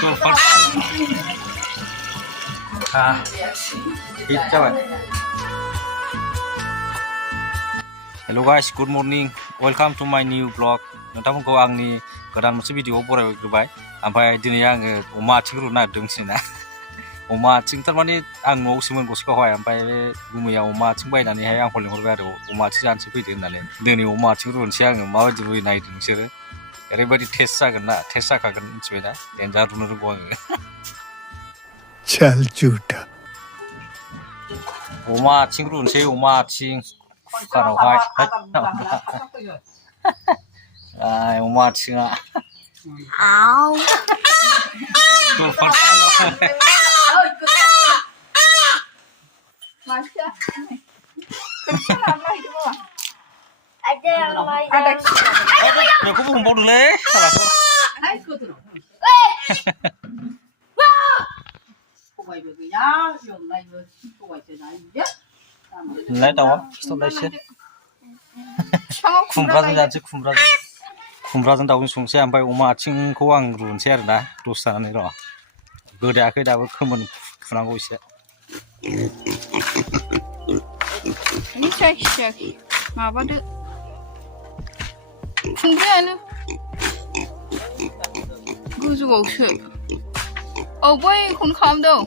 Hello guys, good morning. Welcome to my new vlog. नोंथांमोनखौ आंनि गोदान मोनसे भिडिअ बरायग्रोबाय ओमफ्राय दिनै आङो अमा आथिं रुनो नागिरदोंसै ना अमा आथिं थारमाने आं न'आवसोमोन गसखावहाय ओमफ्राय बे गुमैया अमा आथिं बायनानैहाय आंखौ लिंहरबाय आरो अमा आथिं जानोसै फैदो होननानै दिनै अमा आथिं रुनोसै आङो माबायदि रुयो नायदो नोंसोरो ओरैबायदि टेस्ट जागोन ना टेस्ट जाखागोन मिथिबाय ना देन्जार रुनो रोंगौ आङो चल झूठा अमा आथिं रुनोसै अमा आथिं कुकारावहाय अमा आथिङा बेखौबो हमबावदोंलै लाय दाउआ खिथावलायसो खुमब्राजों जानोसै खुमब्राजों दाउजों संसै ओमफ्राय अमा आथिंखौ आं रुनोसै आरोना दसे थानानै र' गोदायाखै दाबो खोमोन फुनांगौ एसे माबादो खुमब्रायानो गोजौआवसो औ बैखौनो खालामदों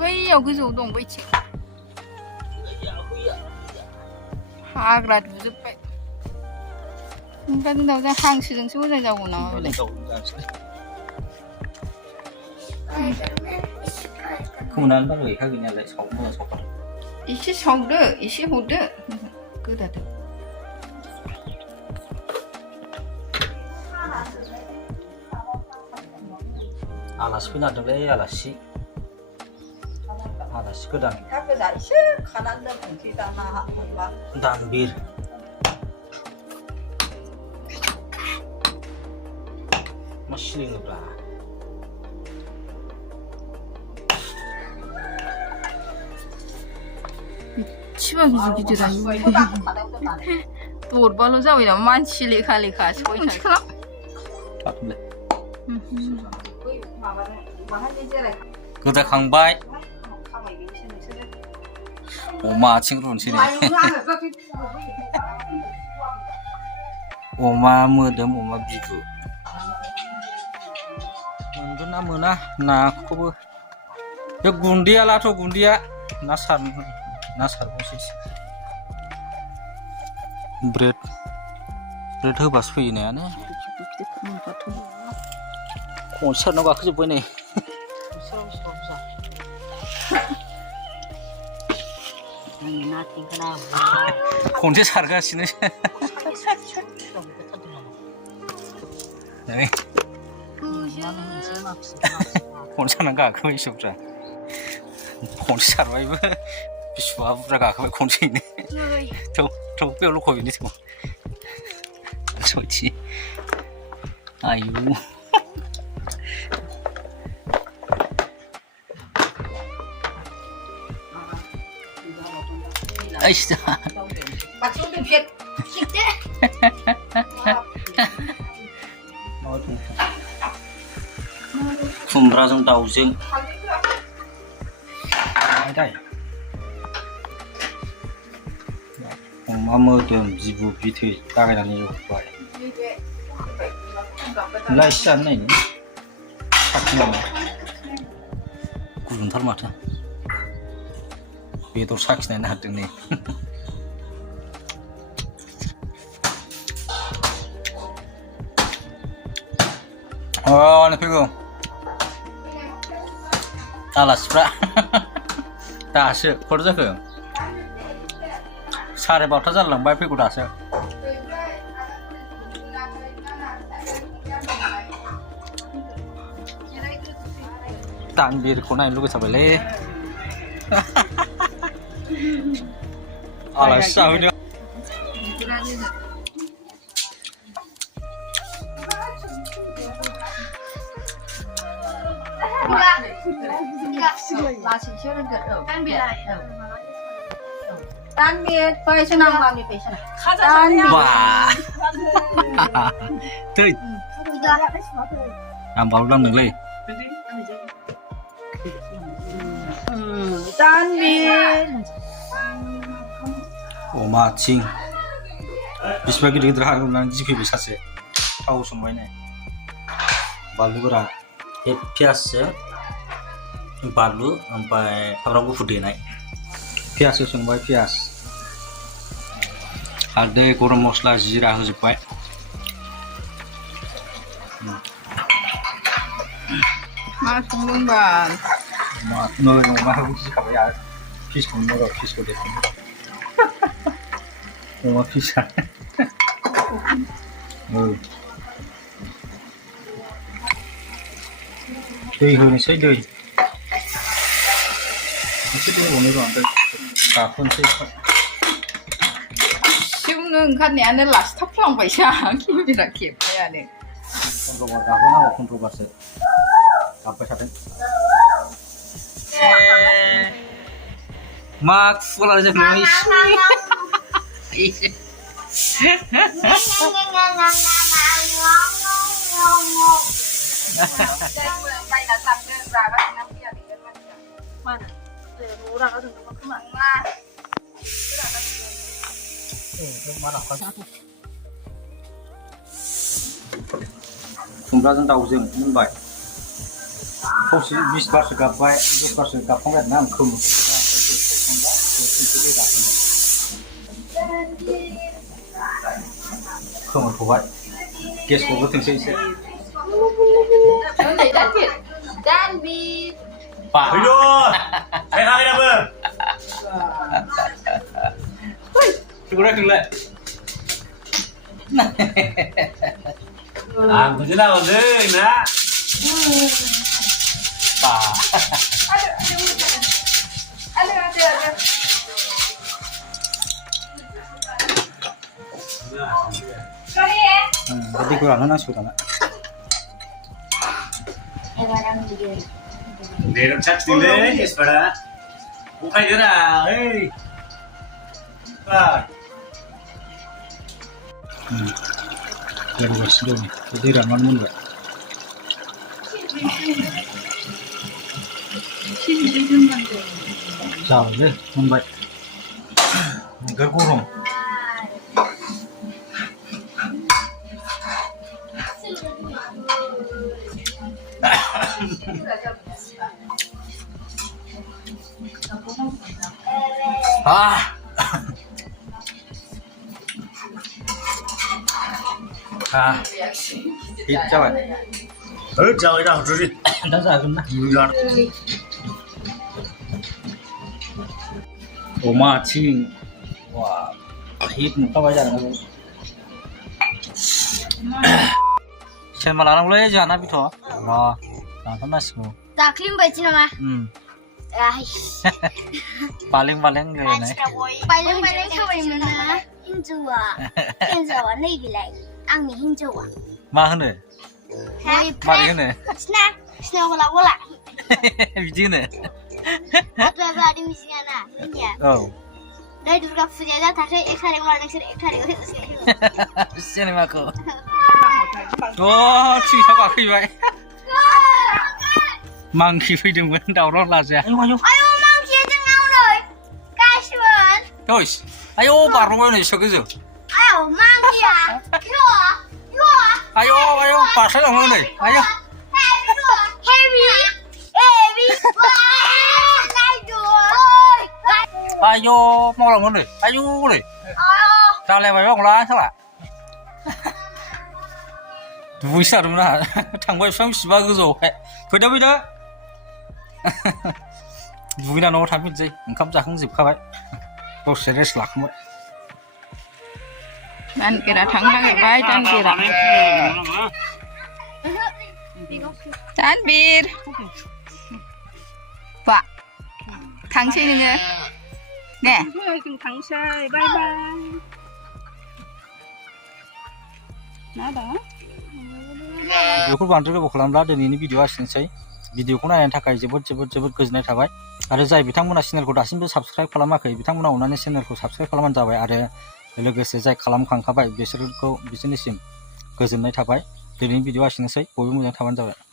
बैयाव गोजौआव दं बैथिं हाग्रा दुजोब्बाय खुमब्राजों दाउजों हांसोजोंसो मोजां जागौ नामा खोमोनानो बारा गैखा गैनायालाय मोजां सावखादों एसे सावदो एसे हरदो गोदादो आलासि फैनो नागिरदोंलै आलासि गोदान दानबिर मा सिलिङोब्रा एसेबां गिदिर दरबाल' जाबाय नामा मानसि लेखा सयथा गोदाखांबाय अमा आथिं रुनोसै अमा मोदोम अमा बिबु मोनगोन ना मोना नाखौबो बे गुन्दैया लाथ' गुन्दैया ना सारबावसै ब्रेड होबासो फैयो नायानो खनसे सारनाव गाखोजोब्बाय नै खनसे सारगासिनो खनसे सारनानै गाखोबाय इसुफ्रा खनसे सारबायबो बिसुआ बुरजा गाखोबाय खनसेयैनो थौ बेयाव लख'बैनो थौ सयथि आयु खुमब्राजों दाउजों अमा मोदोम बिबु बिथै लागायनानै एवबाय लाइस जानो नायनो साखिनांगौ गुदुंथार माथो बेदर साखिनायनो नागिरदों नै फैगौ आलासिफ्रा दासो खर जाखो 12:30 जालांबाय फैगौ दासो दानबिरखौ नायनो लुगैथारबायलै आलासि जाहैनो Tan miệt, phơi cho nằm vào miệt phơi cho nằm. Tươi. Làm vào lăng được lên. 짠 엄마 칭. 비스바기 리들 하고 난 집에 샀어요. 타고 somबाय네. बानलुगोरा पियास बानलु ओमफ्राय सामब्राम गुफुर देनाय पियास संबाय पियास हालदै गरम मस्ला जिरा होजोबबाय मा संदोंबा नै अमाखौ गिखाबाय आरो फिसखौनो र' फिसखौ देखायनो अमा फिसा दै होनोसै दै एसे दै होनो र' ओमफ्राय गाखोनोसै 씹는 오ंखारनायानो लास्टाफ्लांबायसो आं केमेरा खेबनायानो खन्थ्रबार गाखोनांगौ खन्थ्रबारसो गाबबाय थादों मा खुगा जोंनाव बायना थांदों रागाजोंना फैयाखै मानसिया रागा जोंदोंमोन खोमा खुमब्राजों दाउजों मोनबाय खावसे 20 बारसो गाबबाय 10 बारसो गाबखांबाय आरोना आं खोमो खोमोनथ'बाय गेसखौ होथोंसै एसे 짠빛 Video, saya kali apa? Tunggu dulu. Aku je lah, nak. ada Jadi kurang nasi kurang. Dia chat dulu, yes pada. Bukan je lah, hey. Pak. Yang luas dulu. Jadi ramen enggak? Jauh deh, membaik. Enggak kurang. Thịt cho bạn. Trời đâu rồi. Đã ra rồi nè. Oma ching. Wah, thịt các bạn rằng là. Sen malah orang boleh jangan habis toh. Wah, nonton nasi mu. Taklim baca nama. Paling gaya nih. Paling kawai mana? Hinjawa. Hinjawa ni gilai. Angni hinjawa. Mah nih. Hai. Mah nih. Snack. Snack wala. Biji nih. Apa ada misalnya? Iya. Oh. Dari Durga Puja dah tak ada ekstrim orang ekstrim. Sini aku. Oh, sih tak aku ibai. Mangki fidungmen daurang laja. Ayo. Ayo mangki jangan rồi. Casual. Terus. Ayo baru ni segitu. Ayo mangki ya. Yo. Ayo pasal orang ni. Ayo. Heavy. Ayo mau orang ni. Ayo ni. Dah lewat orang lah salah. Bisa rumah. Tangguh sang siapa tu? Beda. Bukan orang tapi je. Engkau jangan zipkabai. Kau serius lah kamu. 난 kira 당당해봐야 짠 kira 짠빛 봐 당신이네 네 당샤이 바이바이 나다 बेखौ बांद्राय खालामब्ला दिनैनि भिडिअआ एसेनोसै भिडिअखौ नायनायनि थाखाय जोबोद गोजोननाय थाबाय आरो जाय बिथांमोना चेनेलखौ दासिमबो साबस्क्राइब खालामाखै बिथांमोना अननानै चेनेलखौ साबस्क्राइब खालामबानो जाबाय आरो लोगोसे जाय खालामखांखाबाय बिसोरनिसिम गोजोननाय थाबाय दिनैनि भिडिअ एसेनोसै बयबो मोजां थाबानो जाबाय